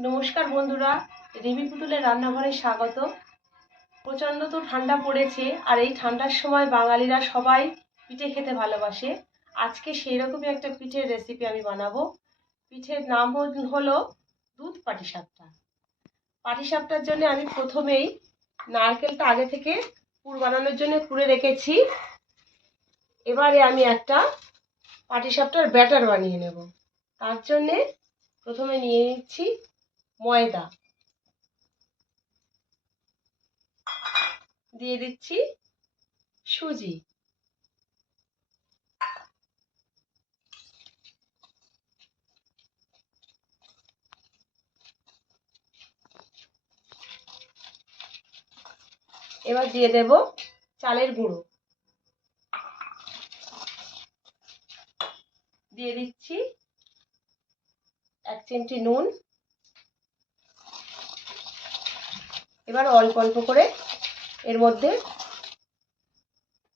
নমস্কার বন্ধুরা, রিমি পুতুলের রান্নাঘরে স্বাগত। প্রচণ্ড তো ঠান্ডা পড়েছে, আর এই ঠান্ডার সময় বাঙালিরা সবাই পিঠে খেতে ভালোবাসে। আজকে সেই রকমই একটা পিঠের রেসিপি আমি বানাবো। পিঠের নাম হল- দুধ পাটিসাপটা। পাটিসাপটার জন্য আমি প্রথমেই নারকেলটা আগে থেকে পুর বানানোর জন্য কুড়ে রেখেছি। এবারে আমি একটা পাটিসাপটার ব্যাটার বানিয়ে নেব। তার জন্যে প্রথমে নিয়ে নিচ্ছি ময়দা। দিয়ে দিচ্ছি সুজি। এবার দিয়ে দেব চালের গুঁড়ো। দিয়ে দিচ্ছি এক চিমটি নুন। এবার অল্প অল্প করে এর মধ্যে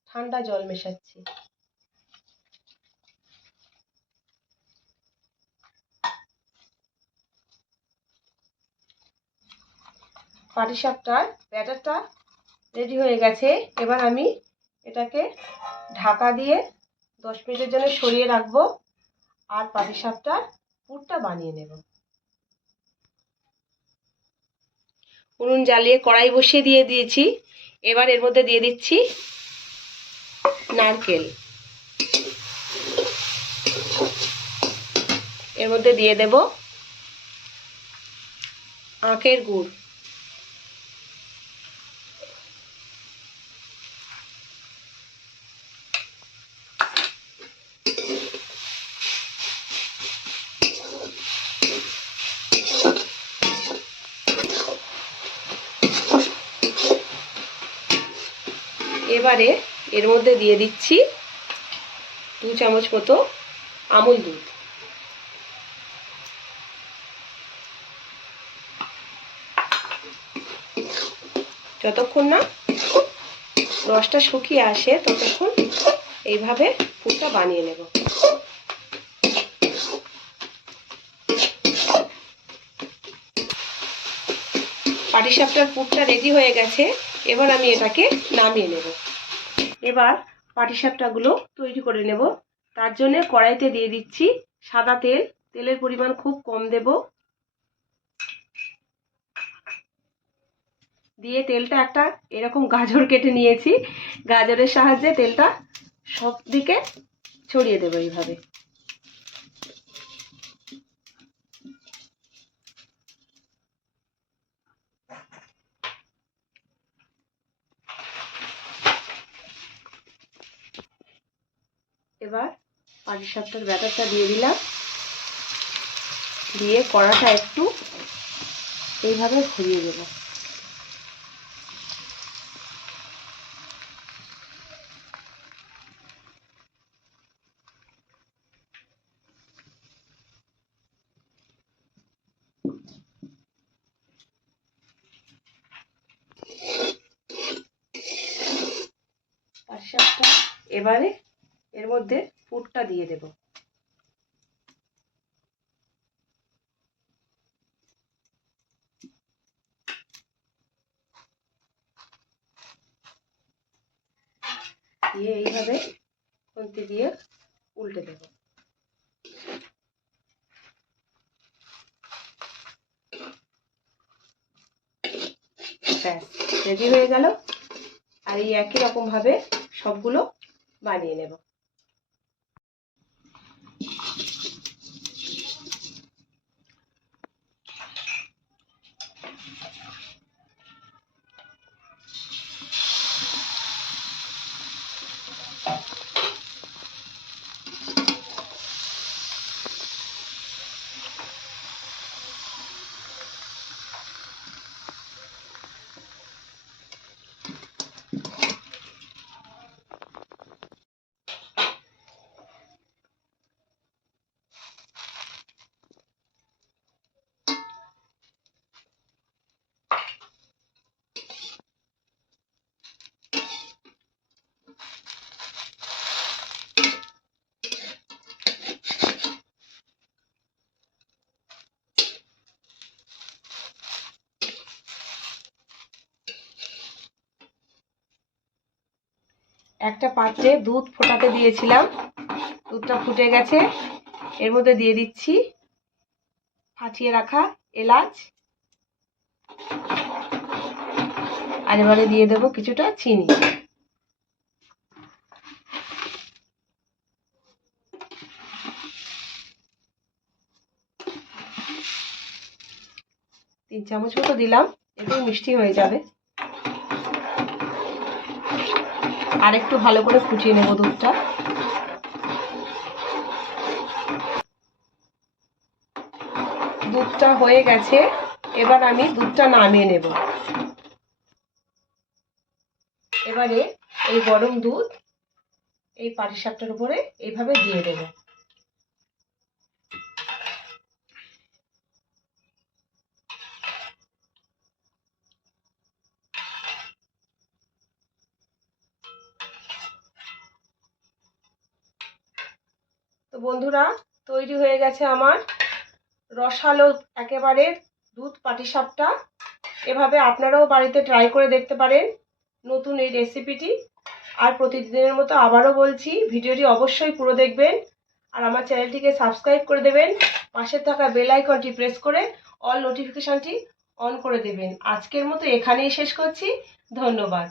ঠান্ডা জল মেশাচ্ছি। পাটিসাপটার ব্যাটারটা রেডি হয়ে গেছে। এবার আমি এটাকে ঢাকা দিয়ে দশ মিনিটের জন্য সরিয়ে রাখব আর পাটিসাপটার পুরটা বানিয়ে নেব। উনুন জ্বালিয়ে কড়াই বসিয়ে দিয়ে দিয়েছি। এবার এর মধ্যে দিয়ে দিচ্ছি নারকেল। এর মধ্যে দিয়ে দেব আখের গুড়। এবারে এর মধ্যে দিয়ে দিচ্ছি দু চামচ মতো আমুল দুধ। যতক্ষণ না রসটা শুকিয়ে আসে, ততক্ষণ এইভাবে পুরটা বানিয়ে নেব। পাটিসাপটার পুরটা রেডি হয়ে গেছে। এবার আমি এটাকে নামিয়ে নেব। এবার পাটিসাপটাগুলো তৈরি করে নেব। তার জন্য কড়াইতে দিয়ে দিচ্ছি সাদা তেল। তেলের পরিমাণ খুব কম দেব। দিয়ে তেলটা একটা এরকম গাজর কেটে নিয়েছি। গাজরের সাহায্যে তেলটা সব দিকে ছড়িয়ে দেবো এইভাবে। এবার পাটিসাপটার ব্যাটারটা দিয়ে দিলাম। দিয়ে কড়াটা একটু এইভাবে ঘুরিয়ে দেবো। এবারে এর মধ্যে পুরটা দিয়ে দেব। দিয়ে এইভাবে খুন্তি দিয়ে উল্টে দেব। ব্যাস রেডি হয়ে গেল। আর এই একই রকম ভাবে সবগুলো বানিয়ে নেব। একটা পাত্রে দুধ ফোটাতে দিয়েছিলাম। দুধটা ফুটে গেছে। এর মধ্যে দিয়ে দিচ্ছি। ফাটিয়ে রাখা এলাচ। আর এবারে দিয়ে দেবো কিছুটা চিনি। তিন চামচ মতো দিলাম। এতেই মিষ্টি হয়ে যাবে। আর একটু ভালো করে ফুটিয়ে নেব দুধটা। দুধটা হয়ে গেছে, এবার আমি দুধটা নামিয়ে নেব। এবারে এই গরম দুধ এই পাটিসাপটার উপরে এইভাবে দিয়ে দেবো। বন্ধুরা, তৈরি হয়ে গেছে আমার রসালো একেবারে দুধ পাটিসাপটা। এভাবে আপনারাও বাড়িতে ট্রাই করে দেখতে পারেন নতুন এই রেসিপিটি আর প্রতিদিনের মতো আবারও বলছি, ভিডিওটি অবশ্যই পুরো দেখবেন আর আমার চ্যানেলটিকে সাবস্ক্রাইব করে দেবেন। পাশে থাকা বেল আইকনটি প্রেস করে অল নোটিফিকেশানটি অন করে দেবেন। আজকের মতো এখানেই শেষ করছি। ধন্যবাদ।